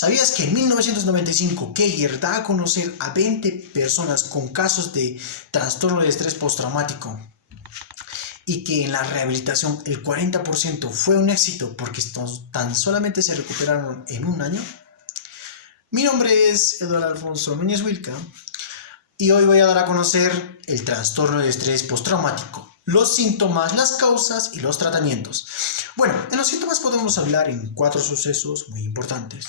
¿Sabías que en 1995 Keiger da a conocer a 20 personas con casos de trastorno de estrés postraumático y que en la rehabilitación el 40% fue un éxito porque tan solamente se recuperaron en un año? Mi nombre es Eduardo Alfonso Núñez Wilca y hoy voy a dar a conocer el trastorno de estrés postraumático, los síntomas, las causas y los tratamientos. Bueno, en los síntomas podemos hablar en 4 sucesos muy importantes.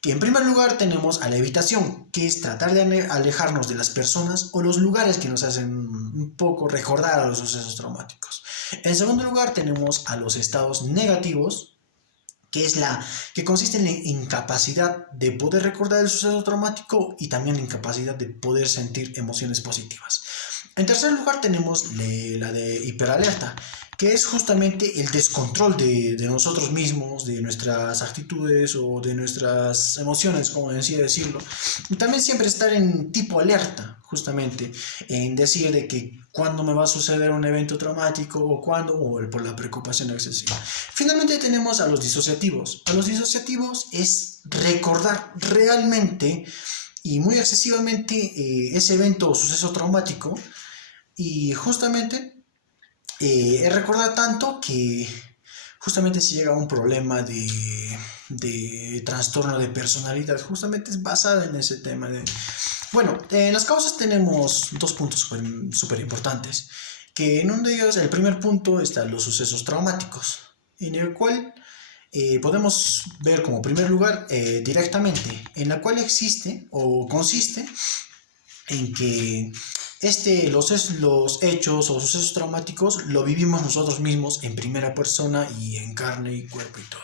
Que en primer lugar tenemos a la evitación, que es tratar de alejarnos de las personas o los lugares que nos hacen un poco recordar a los sucesos traumáticos. En segundo lugar tenemos a los estados negativos, que consiste en la incapacidad de poder recordar el suceso traumático y también la incapacidad de poder sentir emociones positivas. En tercer lugar tenemos la de hiperalerta, que es justamente el descontrol de nosotros mismos, de nuestras actitudes o de nuestras emociones, como decía decirlo. Y también siempre estar en tipo alerta, justamente, en decir de que cuándo me va a suceder un evento traumático o cuándo, o por la preocupación excesiva. Finalmente tenemos a los disociativos. A los disociativos es recordar realmente y muy excesivamente ese evento o suceso traumático y justamente recordar tanto que justamente si llega a un problema de trastorno de personalidad, justamente es basada en ese tema. Bueno, en las causas tenemos 2 puntos súper importantes, que en uno de ellos, el primer punto, están los sucesos traumáticos, en el cual podemos ver como primer lugar directamente, en la cual existe o consiste en que los hechos o sucesos traumáticos lo vivimos nosotros mismos en primera persona y en carne y cuerpo y todo.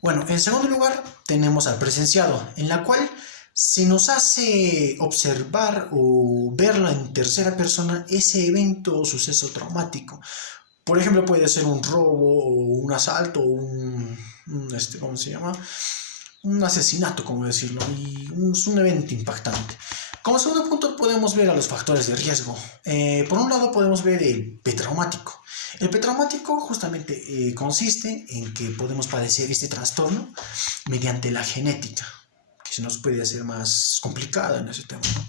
Bueno, en segundo lugar tenemos al presenciado, en la cual se nos hace observar o verlo en tercera persona ese evento o suceso traumático. Por ejemplo, puede ser un robo o un asalto o ¿cómo se llama? Un asesinato, como decirlo, y es un evento impactante. Como segundo punto podemos ver a los factores de riesgo. Por un lado podemos ver el pretraumático. El pretraumático justamente consiste en que podemos padecer este trastorno mediante la genética, que se nos puede hacer más complicada en ese tema, ¿no?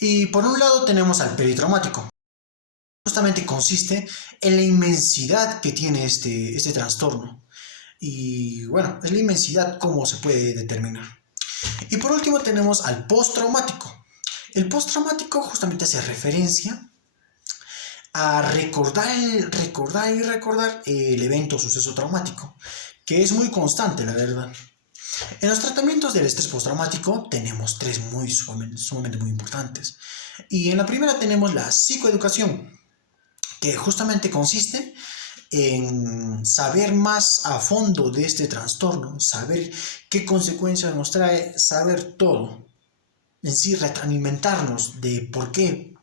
Y por un lado tenemos al peritraumático. Justamente consiste en la inmensidad que tiene este trastorno. Y bueno, es la inmensidad cómo se puede determinar. Y por último tenemos al postraumático. El postraumático justamente hace referencia a recordar y recordar el evento o suceso traumático, que es muy constante, la verdad. En los tratamientos del estrés postraumático tenemos 3 sumamente muy importantes. Y en la primera tenemos la psicoeducación, que justamente consiste en saber más a fondo de este trastorno, saber qué consecuencias nos trae, saber todo, en sí retroalimentarnos de por qué,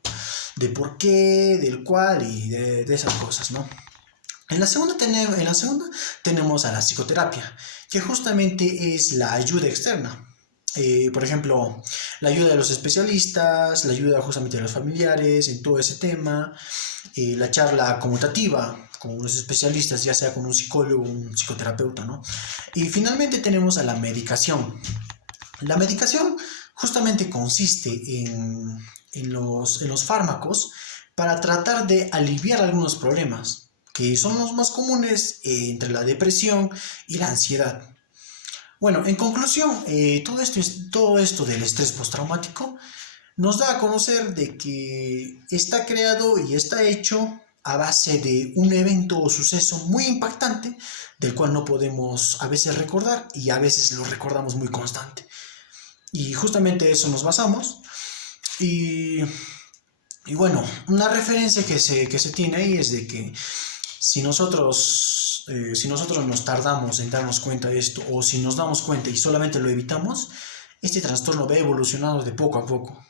del cual y de esas cosas, ¿no? En la segunda tenemos a la psicoterapia, que justamente es la ayuda externa. Por ejemplo, la ayuda de los especialistas, la ayuda justamente de los familiares en todo ese tema, la charla conmutativa con los especialistas, ya sea con un psicólogo o un psicoterapeuta, ¿no? Y finalmente tenemos a la medicación. La medicación justamente consiste en los fármacos para tratar de aliviar algunos problemas, que son los más comunes entre la depresión y la ansiedad. Bueno, en conclusión, todo esto del estrés postraumático nos da a conocer de que está creado y está hecho a base de un evento o suceso muy impactante, del cual no podemos a veces recordar y a veces lo recordamos muy constante. Y justamente eso nos basamos. Y bueno, una referencia que se tiene ahí es de que si nosotros nos tardamos en darnos cuenta de esto, o si nos damos cuenta y solamente lo evitamos, este trastorno va evolucionando de poco a poco.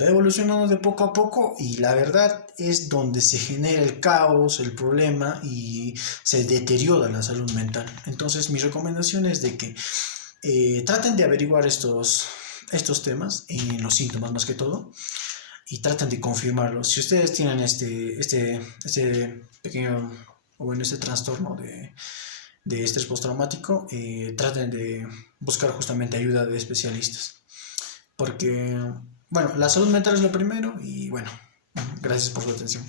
Va evolucionando de poco a poco y la verdad es donde se genera el caos, el problema y se deteriora la salud mental. Entonces mi recomendación es de que traten de averiguar estos temas en los síntomas más que todo y traten de confirmarlos. Si ustedes tienen este pequeño, o bueno, este trastorno de estrés postraumático, traten de buscar justamente ayuda de especialistas. Porque, bueno, la salud mental es lo primero y bueno, gracias por su atención.